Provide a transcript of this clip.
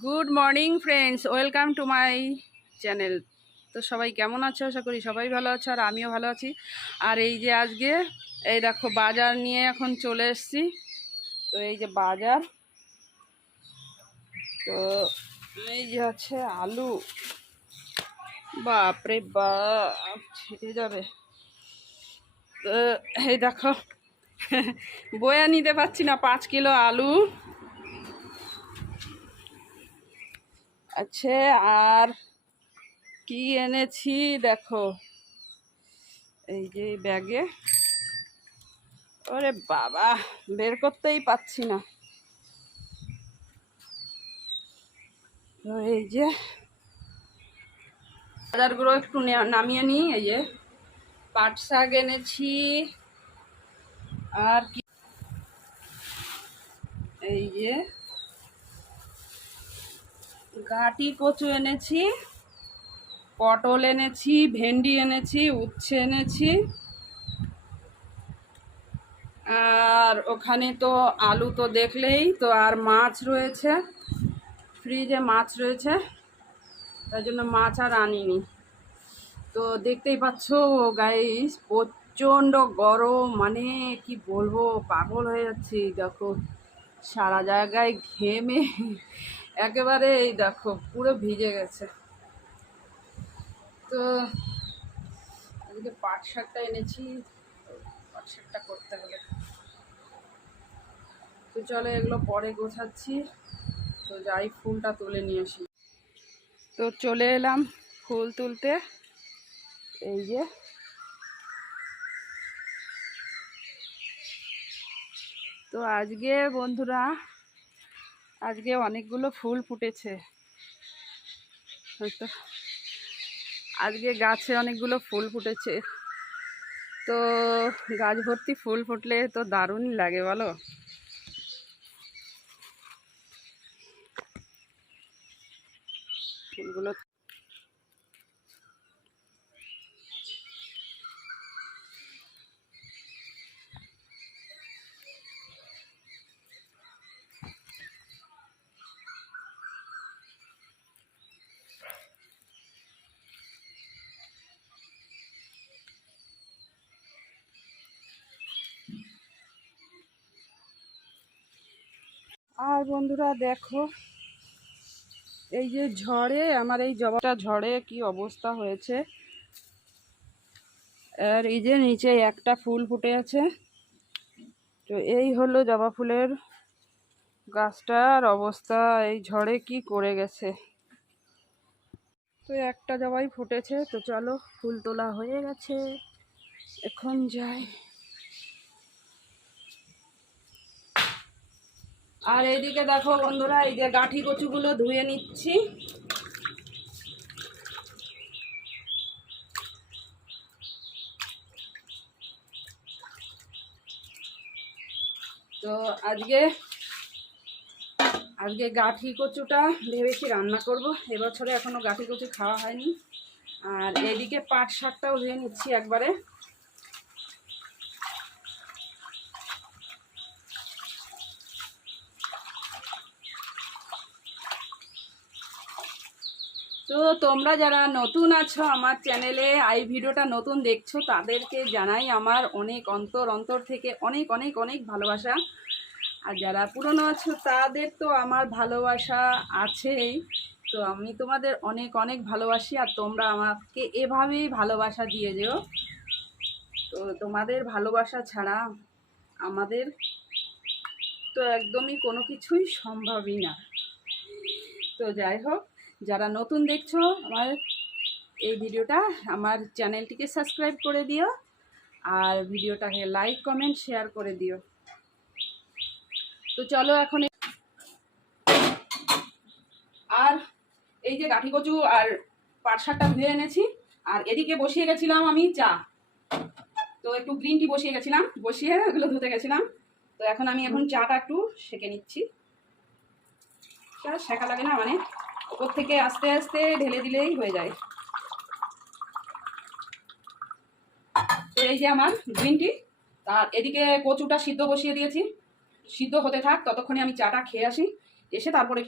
Good morning friends, welcome to my channel. তো সবাই কেমন আছো? আশা করি সবাই ভালো আছো, আর আমিও ভালো আছি। আর এই যে আজকে এই দেখো বাজার নিয়ে এখন চলে এসেছি। তো এই যে বাজার, তো এই যে আছে আলু, বাপরে বাপ ছেড়ে যাবে। তো এই দেখো বয়ে নিতে পারছি না, 5 কিলো আলু আছে। আর কি এনেছি দেখো, এই যে ব্যাগে, ওরে বাবা বের করতেই পাচ্ছি না। তো এই যে বাজারগুলো একটু নামিয়ে নিই। এই যে পাট শাক এনেছি, আর কি এই যে গাঁটি কচু এনেছি, পটল এনেছি, ভেন্ডি এনেছি, উচ্ছে এনেছি। আর ওখানে তো আলু তো দেখলেই তো, আর মাছ রয়েছে, ফ্রিজে মাছ রয়েছে, তাই জন্য মাছ আর আনিনি। তো দেখতেই পাচ্ছ গাইস, প্রচণ্ড গরম, মানে কি বলবো, পাগল হয়ে যাচ্ছি। দেখো সারা জায়গায় ঘেমে একেবারে এই দেখো পুরো ভিজে গেছে। তো আজকে পাট শাকটা এনেছি, পাট শাকটা করতে হবে। তো চলো এগুলো পরে গোছাচ্ছি। তো যাই ফুলটা তুলে নিয়ে আসি। তো চলে এলাম ফুল তুলতে। এই যে তো আজকে বন্ধুরা, আজকে অনেকগুলো ফুল ফুটেছে। হয়তো আজকে গাছে অনেকগুলো ফুল ফুটেছে। তো গাছ ভর্তি ফুল ফুটলে তো দারুণই লাগে বলো। ফুলগুলো আর বন্ধুরা দেখো, এই যে ঝড়ে আমার এই জবাটা ঝড়ে কি অবস্থা হয়েছে। আর এই যে নিচে একটা ফুল ফুটে আছে। তো এই হলো জবা ফুলের গাছটার অবস্থা, এই ঝড়ে কি করে গেছে। তো একটা জবাই ফুটেছে। তো চলো ফুল তোলা হয়ে গেছে, এখন যাই। আর এইদিকে দেখো বন্ধুরা, এই যে গাঁঠি কচুগুলো ধুয়ে নিচ্ছি। তো আজকে গাঁঠি কচুটা ভেবেছি রান্না করব। এবছরে এখনো গাঁঠি কচু খাওয়া হয়নি। আর এদিকে পাট শাকটাও ধুয়ে নিচ্ছি একবারে। তো তোমরা যারা নতুন আছো আমার চ্যানেলে, এই ভিডিওটা নতুন দেখছো, তাদেরকে জানাই আমার অনেক অন্তর থেকে অনেক অনেক অনেক ভালোবাসা। আর যারা পুরনো আছো তাদের তো আমার ভালোবাসা আছেই। তো আমি তোমাদের অনেক অনেক ভালোবাসি, আর তোমরা আমাকে এভাবেই ভালোবাসা দিয়ে যেও। তো তোমাদের ভালোবাসা ছাড়া আমাদের তো একদমই কোনো কিছুই সম্ভবই না। তো যাই হোক, যারা নতুন দেখছো আমার এই ভিডিওটা, আমার চ্যানেলটিকে সাবস্ক্রাইব করে দিও, আর ভিডিওটাকে লাইক কমেন্ট শেয়ার করে দিও। তো চলো এখন, আর এই যে গাঁঠি কচু আর পাট শাকটা ধুয়ে এনেছি। আর এদিকে বসিয়ে গেছিলাম আমি চা। তো একটু গ্রিন টি বসিয়ে গেছিলাম, বসিয়ে ওগুলো ধুতে গেছিলাম। তো এখন চাটা একটু সেঁকে নিচ্ছি। চা শেখা লাগে না, মানে ওপর থেকে আস্তে আস্তে ঢেলে দিলেই হয়ে যায়। তো এই যে আমার গ্রিন টি। আর এদিকে কচুটা সিদ্ধ বসিয়ে দিয়েছি, সিদ্ধ হতে থাক, ততক্ষণে আমি চাটা খেয়ে আসি, এসে তারপরে